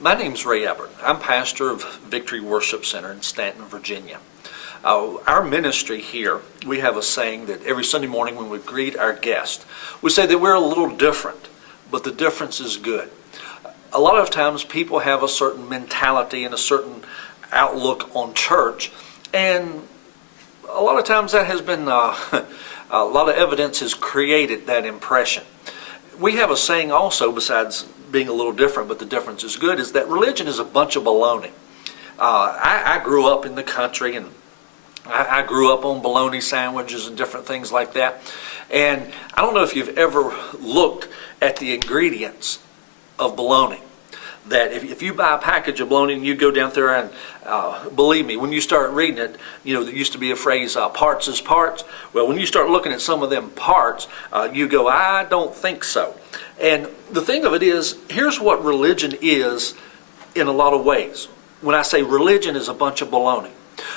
My name's Ray Eppard. I'm pastor of Victory Worship Center in Stanton, Virginia. Our ministry here, we have a saying that every Sunday morning when we greet our guests, we say that we're a little different, but the difference is good. A lot of times people have a certain mentality and a certain outlook on church, and a lot of times that has been, a lot of evidence has created that impression. We have a saying also, besides being a little different, but the difference is good, is that religion is a bunch of baloney. I grew up in the country, and I grew up on bologna sandwiches and different things like that. And I don't know if you've ever looked at the ingredients of bologna. That if you buy a package of bologna and you go down there and believe me, when you start reading it, there used to be a phrase, parts is parts. Well, when you start looking at some of them parts, you go, I don't think so. And the thing of it is, here's what religion is in a lot of ways. When I say religion is a bunch of baloney.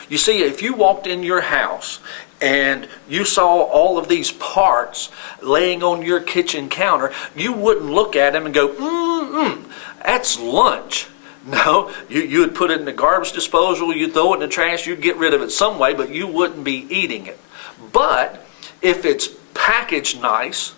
You see, if you walked in your house and you saw all of these parts laying on your kitchen counter, you wouldn't look at them and go, that's lunch. No, you would put it in the garbage disposal, you'd throw it in the trash, you'd get rid of it some way, but you wouldn't be eating it. But if it's packaged nice,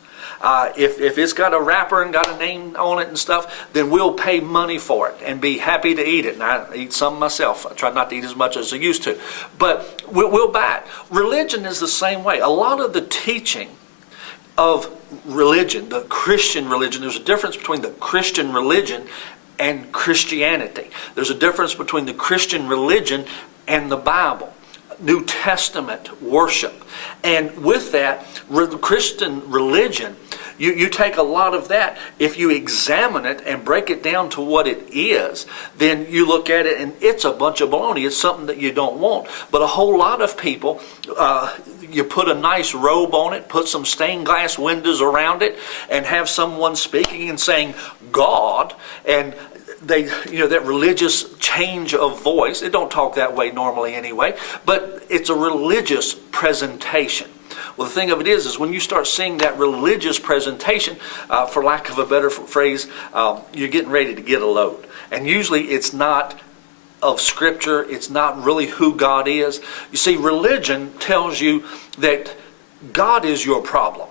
if it's got a wrapper and got a name on it and stuff, then we'll pay money for it and be happy to eat it. And I eat some myself. I try not to eat as much as I used to. But we'll buy it. Religion is the same way. A lot of the teaching of religion, the Christian religion, there's a difference between the Christian religion and Christianity. There's a difference between the Christian religion and the Bible. New Testament worship. And with that, Christian religion, you take a lot of that. If you examine it and break it down to what it is, then you look at it and it's a bunch of baloney. It's something that you don't want. But a whole lot of people, you put a nice robe on it, put some stained glass windows around it, and have someone speaking and saying, God, and they, that religious change of voice. They don't talk that way normally anyway, but it's a religious presentation. Well, the thing of it is when you start seeing that religious presentation, for lack of a better phrase, you're getting ready to get a load. And usually it's not of Scripture. It's not really who God is. You see, religion tells you that God is your problem.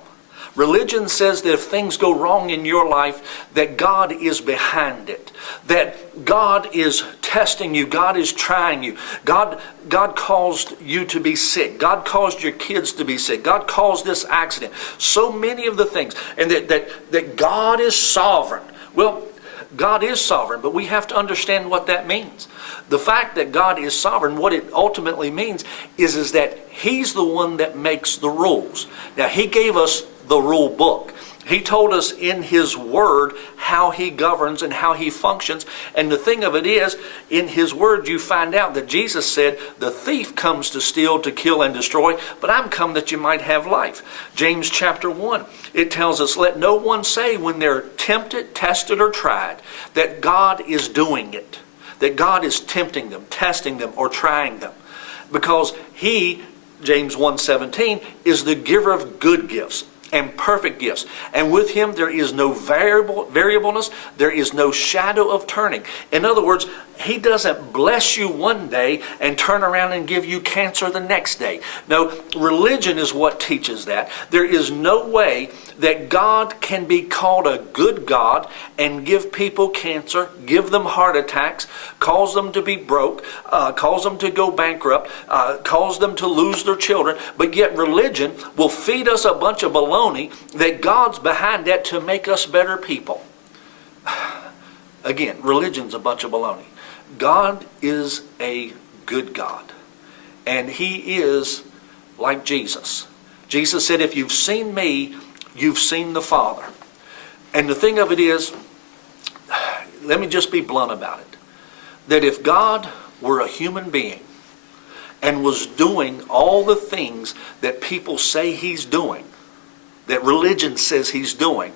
Religion says that if things go wrong in your life, that God is behind it. That God is testing you. God is trying you. God caused you to be sick. God caused your kids to be sick. God caused this accident. So many of the things. And that God is sovereign. Well, God is sovereign, but we have to understand what that means. The fact that God is sovereign, what it ultimately means is that He's the one that makes the rules. Now, He gave us the rule book. He told us in His Word how He governs and how He functions. And the thing of it is, in His Word you find out that Jesus said, the thief comes to steal, to kill, and destroy, but I'm come that you might have life. James chapter 1, it tells us, let no one say when they're tempted, tested, or tried, that God is doing it. That God is tempting them, testing them, or trying them. Because He, James 1:17, is the giver of good gifts and perfect gifts. And with Him there is no variableness, there is no shadow of turning. In other words, He doesn't bless you one day and turn around and give you cancer the next day. No, religion is what teaches that. There is no way that God can be called a good God and give people cancer, give them heart attacks, cause them to be broke, cause them to go bankrupt, cause them to lose their children. But yet religion will feed us a bunch of baloney that God's behind that to make us better people. Again, religion's a bunch of baloney. God is a good God. And He is like Jesus. Jesus said, if you've seen me, you've seen the Father. And the thing of it is, let me just be blunt about it, that if God were a human being and was doing all the things that people say He's doing, that religion says He's doing,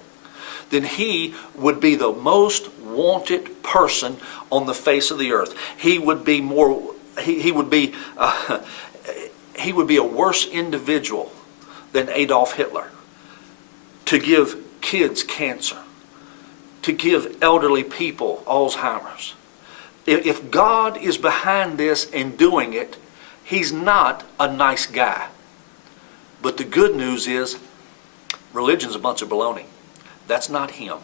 then He would be the most wanted person on the face of the earth. He would be more. He would be a worse individual than Adolf Hitler. To give kids cancer, to give elderly people Alzheimer's. If God is behind this and doing it, He's not a nice guy. But the good news is, religion's a bunch of baloney. That's not Him.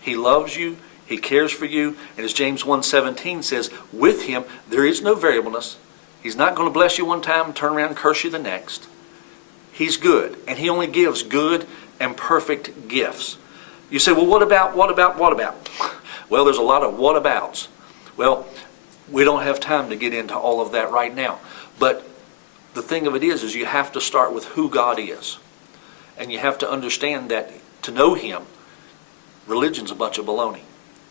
He loves you. He cares for you. And as James 1:17 says, with Him there is no variableness. He's not going to bless you one time and turn around and curse you the next. He's good. And He only gives good and perfect gifts. You say, well, what about? Well, there's a lot of what abouts. Well, we don't have time to get into all of that right now. But the thing of it is you have to start with who God is. And you have to understand that to know Him, religion's a bunch of baloney.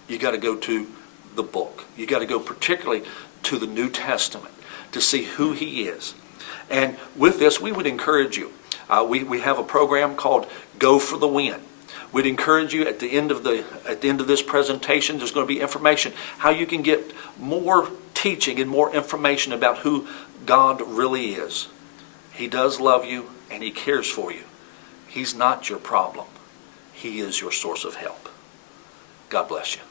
You got to go to the book. You got to go particularly to the New Testament to see who He is. And with this, we would encourage you. We have a program called Go for the Win. We'd encourage you at the end of this presentation, there's going to be information how you can get more teaching and more information about who God really is. He does love you and He cares for you. He's not your problem. He is your source of help. God bless you.